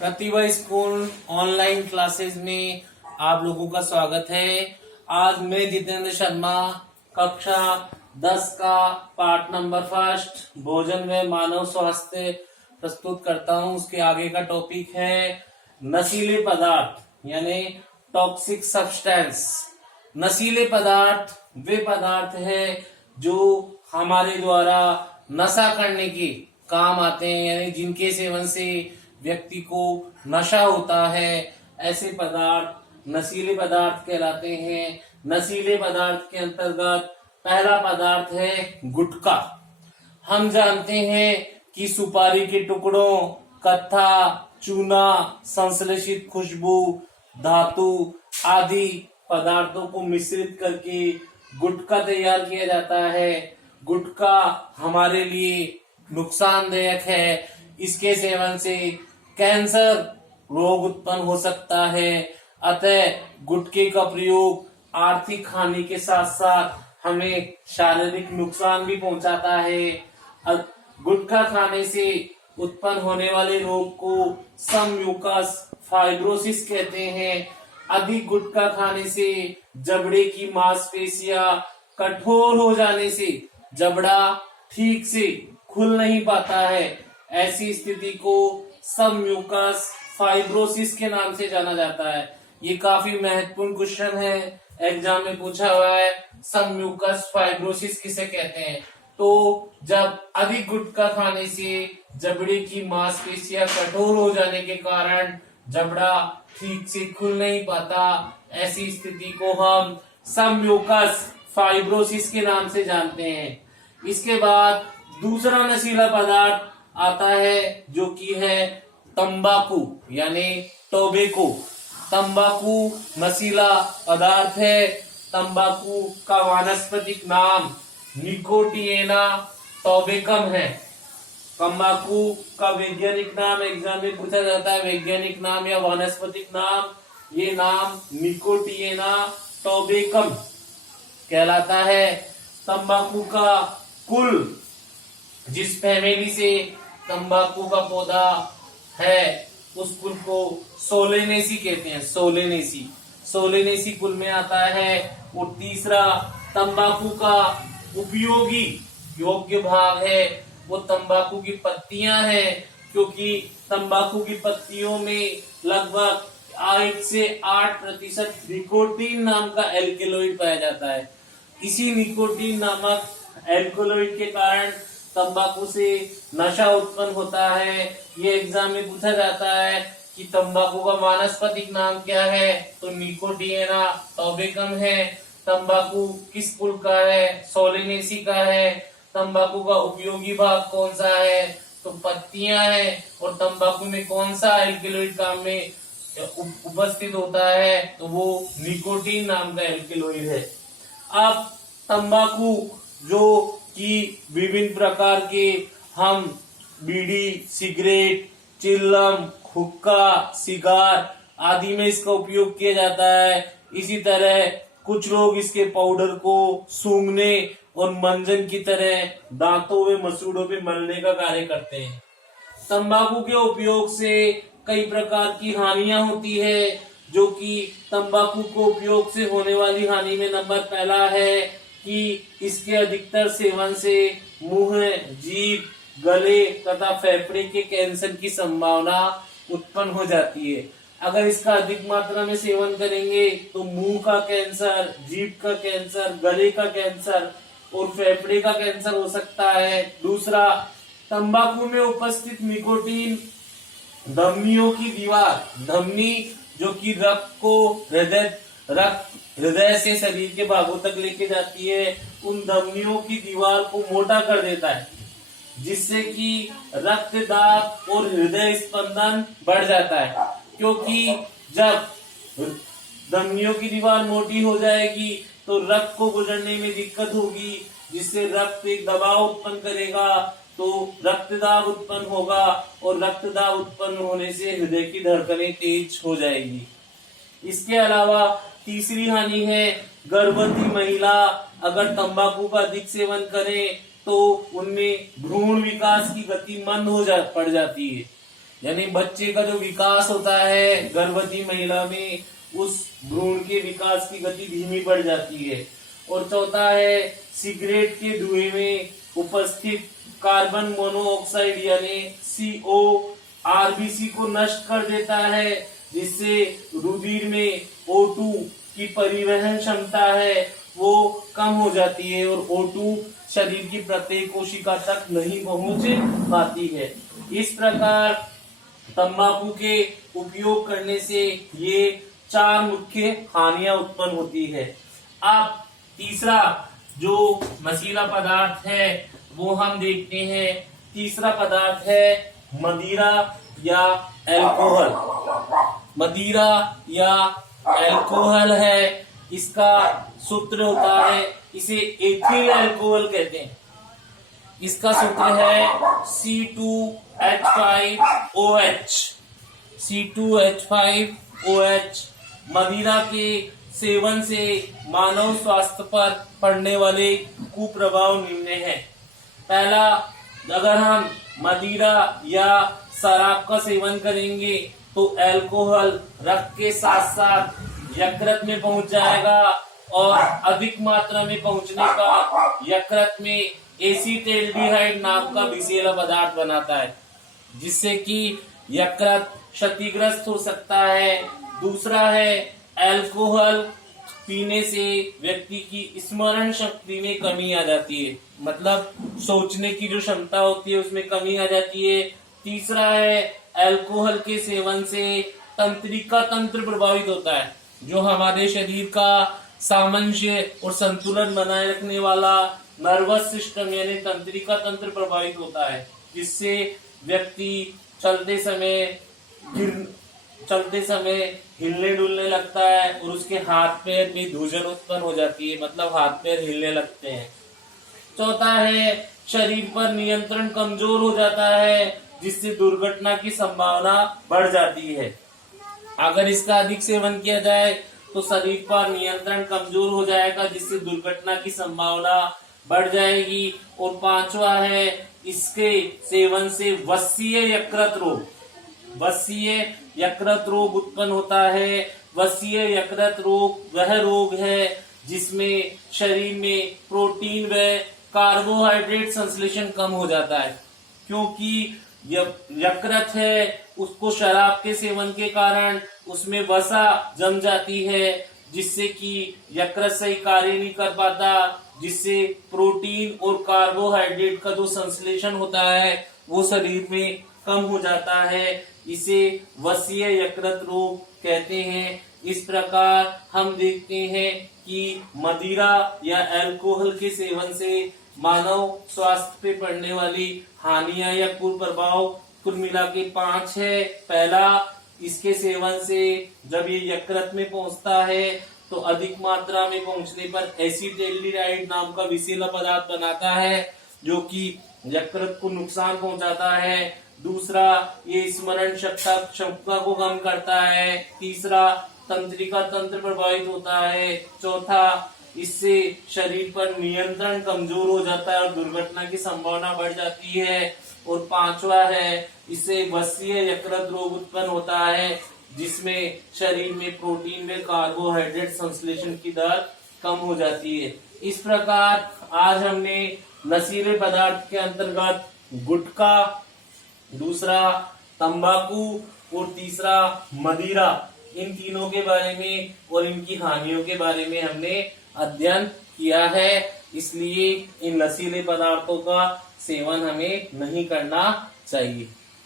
प्रतिभा school online classes में आप लोगों का स्वागत है। आज मैं जितेंद्र शर्मा कक्षा 10 का पाठ नंबर 1 भोजन व मानव स्वास्थ्य प्रस्तुत करता हूं। उसके आगे का टॉपिक है नशीले पदार्थ यानी टॉक्सिक सब्सटेंस। नशीले पदार्थ वे पदार्थ है जो हमारे द्वारा नशा करने के काम आते हैं, यानी जिनके सेवन से व्यक्ति को नशा होता है, ऐसे पदार्थ नशीले पदार्थ कहलाते हैं। नशीले पदार्थ के अंतर्गत पहला पदार्थ है गुटखा। हम जानते हैं कि सुपारी के टुकड़ों, कत्था, चूना, संश्लेषित खुशबू, धातु आदि पदार्थों को मिश्रित करके गुटखा तैयार किया जाता है। गुटखा हमारे लिए नुकसानदायक है। इसके सेवन से कैंसर रोग उत्पन्न हो सकता है। अतः गुटखे का प्रयोग आर्थिक हानि के साथ साथ हमें शारीरिक नुकसान भी पहुंचाता है। गुटखा खाने से उत्पन्न होने वाले रोग को समम्यूकस फाइब्रोसिस कहते हैं। अधिक गुटखा खाने से जबड़े की मांसपेशियां कठोर हो जाने से जबड़ा ठीक से खुल नहीं पाता है। ऐसी स्थिति को समम्यूकस फाइब्रोसिस के नाम से जाना जाता है। ये काफी महत्वपूर्ण क्वेश्चन है, एग्जाम में पूछा हुआ है। समम्यूकस फाइब्रोसिस किसे कहते हैं? तो जब अधिक गुटखा खाने से जबड़े की मांसपेशियां कठोर हो जाने के कारण जबड़ा ठीक से खुल नहीं पाता, ऐसी स्थिति को हम समम्यूकस फाइब्रोसिस के नाम से जानते हैं। इसके बाद दूसरा नशीला पदार्थ आता है जो कि है तंबाकू यानी टोबैको। तंबाकू नशीला पदार्थ है। तंबाकू का वानस्पतिक नाम निकोटिएना टोबैकम है। तंबाकू का वैज्ञानिक नाम एग्जाम में पूछा जाता है, वैज्ञानिक नाम या वानस्पतिक नाम, ये नाम निकोटिएना टोबैकम कहलाता है। तंबाकू का कुल, जिस फैमिली से तंबाकू का पौधा है उस कुल को सोलेनेसी कहते हैं। सोलेनेसी कुल में आता है। और तीसरा तंबाकू का उपयोगी योग्य भाग है वो तंबाकू की पत्तियां हैं, क्योंकि तंबाकू की पत्तियों में लगभग 8 से 8% निकोटीन नाम का एल्केलॉइड पाया जाता है। इसी निकोटीन नामक एल्केलॉइड के कारण तंबाकू से नशा उत्पन्न होता है। ये एग्जाम में पूछा जाता है कि तंबाकू का वानस्पतिक नाम क्या है, तो निकोटिएना टोबैकम है। तंबाकू किस कुल का है? सोलेनेसी का है। तंबाकू का उपयोगी भाग कौन सा है? तो पत्तियां हैं। और तंबाकू में कौन सा एल्केलॉइड काम में उपस्थित होता है? तो वो निकोटीन नाम का एल्केलॉइड है। अब तंबाकू जो कि विभिन्न प्रकार के हम बीड़ी, सिगरेट, चिल्लम, हुक्का, सिगार आदि में इसका उपयोग किया जाता है। इसी तरह कुछ लोग इसके पाउडर को सूंघने और मंजन की तरह दांतों व मसूड़ों पे मलने का कार्य करते हैं। तंबाकू के उपयोग से कई प्रकार की हानियां होती है, जो कि तंबाकू को उपयोग से होने वाली हानि में नंबर पहला है कि इसके अधिकतर सेवन से मुंह, जीभ, गले तथा फेफड़े के कैंसर की संभावना उत्पन्न हो जाती है। अगर इसका अधिक मात्रा में सेवन करेंगे तो मुंह का कैंसर, जीभ का कैंसर, गले का कैंसर और फेफड़े का कैंसर हो सकता है। दूसरा, तंबाकू में उपस्थित निकोटीन धमनियों की दीवार, धमनी जो कि रक्त को हृदय से शरीर के भागों तक लेके जाती है, उन धमनियों की दीवार को मोटा कर देता है, जिससे कि रक्तदाब और हृदय स्पंदन बढ़ जाता है। क्योंकि जब धमनियों की दीवार मोटी हो जाएगी तो रक्त को गुजरने में दिक्कत होगी, जिससे रक्त एक दबाव उत्पन्न करेगा, तो रक्तदाब उत्पन्न होगा और रक्तदाब उत्पन्न होने से हृदय की धड़कनें तेज हो जाएगी। इसके अलावा तीसरी हानि है गर्भवती महिला अगर तंबाकू का अधिक सेवन करे तो उनमें भ्रूण विकास की गति मंद पड़ जाती है। यानी बच्चे का जो विकास होता है गर्भवती महिला में, उस भ्रूण के विकास की गति धीमी पड़ जाती है। और चौथा है सिगरेट के धुएं में उपस्थित कार्बन मोनोऑक्साइड यानी CO RBC को नष्ट कर देता है, जिससे रुधिर में O2 की परिवहन क्षमता है वो कम हो जाती है और O2 शरीर की प्रत्येक कोशिका तक नहीं पहुंच पाती है। इस प्रकार तंबाकू के उपयोग करने से ये 4 मुख्य हानियां उत्पन्न होती है। अब तीसरा जो नशीला पदार्थ है वो हम देखते हैं। तीसरा पदार्थ है मदिरा या अल्कोहल। मदिरा या अल्कोहल है, इसका सूत्र होता है, इसे एथिल अल्कोहल कहते हैं। इसका सूत्र है C2H5OH। C2H5OH। मदिरा के सेवन से मानव स्वास्थ्य पर पड़ने वाले कुप्रभाव निम्न हैं। पहला, अगर हम मदिरा या शराब का सेवन करेंगे तो अल्कोहल रक्त के साथ साथ यकृत में पहुंच जाएगा और अधिक मात्रा में पहुंचने का यकृत में एसीटैल्डिहाइड नाम का विषैला पदार्थ बनाता है, जिससे कि यकृत क्षतिग्रस्त हो सकता है। दूसरा है अल्कोहल पीने से व्यक्ति की स्मरण शक्ति में कमी आ जाती है, मतलब सोचने की जो क्षमता होती है उसमें कमी आ जाती है। तीसरा है अल्कोहल के सेवन से तंत्रिका तंत्र प्रभावित होता है, जो हमारे शरीर का सामंजस्य और संतुलन बनाए रखने वाला नर्वस सिस्टम यानी तंत्रिका तंत्र प्रभावित होता है, जिससे व्यक्ति चलते समय हिलने डुलने लगता है और उसके हाथ पैर में सूजन उत्पन्न हो जाती है, मतलब हाथ पैर हिलने लगते हैं। चौथा है शरीर पर नियंत्रण कमजोर हो जाता है, जिससे दुर्घटना की संभावना बढ़ जाती है। अगर इसका अधिक सेवन किया जाए तो शरीर पर नियंत्रण कमजोर हो जाएगा, जिससे दुर्घटना की संभावना बढ़ जाएगी। और पांचवा है इसके सेवन से वसीय यकृत रोग उत्पन्न होता है। वसीय यकृत रोग वह रोग है जिसमें शरीर में प्रोटीन व कार्बोहाइड्रेट संश्लेषण कम हो जाता है, क्योंकि यकृत है उसको शराब के सेवन के कारण उसमें वसा जम जाती है, जिससे कि यकृत सही कार्य नहीं कर पाता, जिससे प्रोटीन और कार्बोहाइड्रेट का जो संश्लेषण होता है वो शरीर में कम हो जाता है। इसे वसीय यकृत रोग कहते हैं। इस प्रकार हम देखते हैं कि मदिरा या अल्कोहल के सेवन से मानव स्वास्थ्य पे पड़ने वाली हानियां या कुप्रभाव कुल मिला के 5 है। पहला, इसके सेवन से जब ये यकृत में पहुंचता है तो अधिक मात्रा में पहुंचने पर एसिटाल्डिहाइड नाम का विषैला पदार्थ बनाता है, जो कि यकृत को नुकसान पहुंचाता है। दूसरा, ये स्मरण क्षमता को कम करता है। तीसरा, तंत्रिका तंत्र प्रभावित होता है। चौथा, इससे शरीर पर नियंत्रण कमजोर हो जाता है और दुर्घटना की संभावना बढ़ जाती है। और पांचवा है, इससे वसीय यकृत रोग उत्पन्न होता है, जिसमें शरीर में प्रोटीन व कार्बोहाइड्रेट संश्लेषण की दर कम हो जाती है। इस प्रकार आज हमने नशीले पदार्थ के अंतर्गत गुटखा, दूसरा तंबाकू और तीसरा मदिरा, इन तीनों के बारे में और इनकी हानियों के बारे में हमने अध्ययन किया है। इसलिए इन नशीले पदार्थों का सेवन हमें नहीं करना चाहिए।